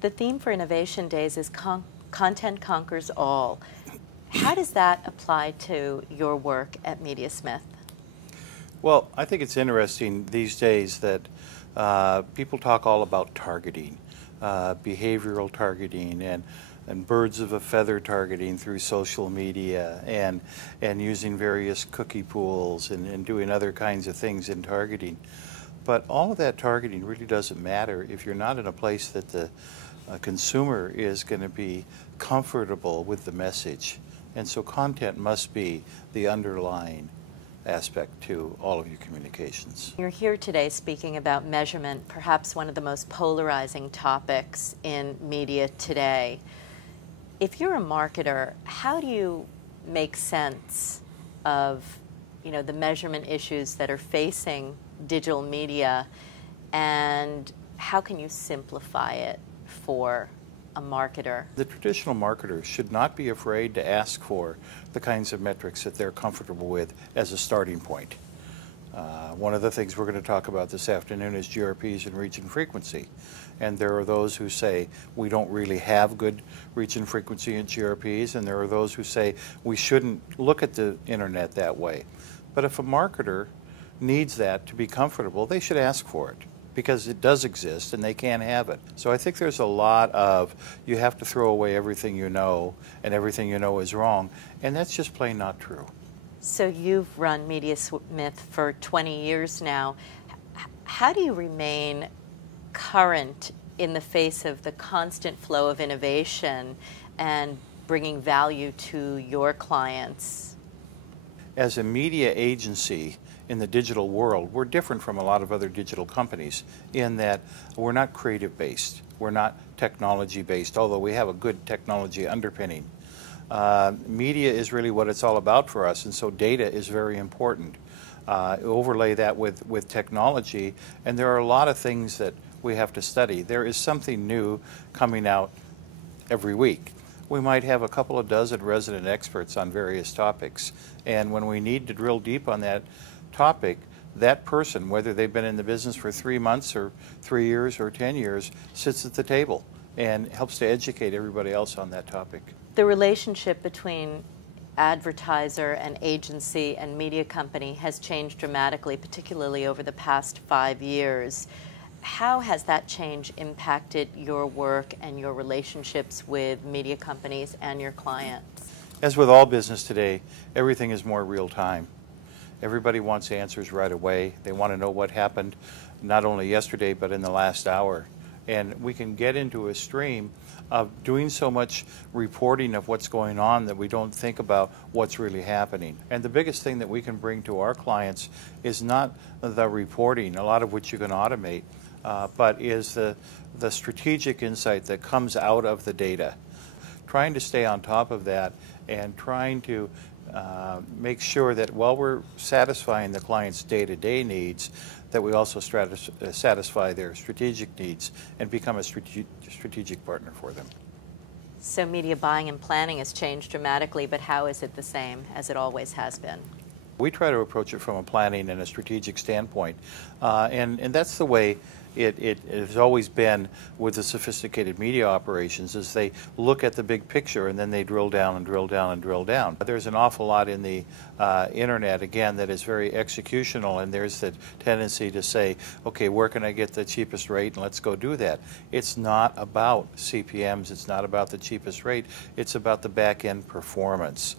The theme for Innovation Days is Content Conquers All. How does that apply to your work at Mediasmith? Well, I think it's interesting these days that people talk all about targeting, behavioral targeting, and birds of a feather targeting through social media, and using various cookie pools and doing other kinds of things in targeting. But all of that targeting really doesn't matter if you're not in a place that the consumer is going to be comfortable with the message. And so content must be the underlying aspect to all of your communications. You're here today speaking about measurement, perhaps one of the most polarizing topics in media today. If you're a marketer, how do you make sense of, the measurement issues that are facing digital media, and how can you simplify it for a marketer? The traditional marketer should not be afraid to ask for the kinds of metrics that they're comfortable with as a starting point. One of the things we're going to talk about this afternoon is GRPs and reach and frequency. And there are those who say we don't really have good reach and frequency in GRPs, and there are those who say we shouldn't look at the internet that way. But if a marketer needs that to be comfortable, they should ask for it, because it does exist and they can have it. So I think there's a lot of, you have to throw away everything you know and everything you know is wrong, and that's just plain not true. So you've run Mediasmith for 20 years now. How do you remain current in the face of the constant flow of innovation and bringing value to your clients? As a media agency in the digital world, we're different from a lot of other digital companies in that we're not creative based, we're not technology based, although we have a good technology underpinning. Media is really what it's all about for us, and so data is very important. Overlay that with technology, and there are a lot of things that we have to study. There is something new coming out every week. We might have a couple of dozen resident experts on various topics, and when we need to drill deep on that topic, that person, whether they've been in the business for 3 months or 3 years or 10 years, sits at the table and helps to educate everybody else on that topic. The relationship between advertiser and agency and media company has changed dramatically, particularly over the past 5 years. How has that change impacted your work and your relationships with media companies and your clients? As with all business today, everything is more real time. Everybody wants answers right away. They want to know what happened not only yesterday but in the last hour. And we can get into a stream of doing so much reporting of what's going on that we don't think about what's really happening. And the biggest thing that we can bring to our clients is not the reporting, a lot of which you can automate, but is the strategic insight that comes out of the data. Trying to stay on top of that and trying to make sure that while we're satisfying the client's day-to-day needs, that we also satisfy their strategic needs and become a strategic partner for them. So media buying and planning has changed dramatically, but how is it the same as it always has been? We try to approach it from a planning and a strategic standpoint, and that's the way it has always been with the sophisticated media operations, is they look at the big picture and then they drill down and drill down and drill down. There's an awful lot in the internet, again, that is very executional, and there's the tendency to say, okay, where can I get the cheapest rate, and let's go do that. It's not about CPMs, it's not about the cheapest rate, it's about the back-end performance.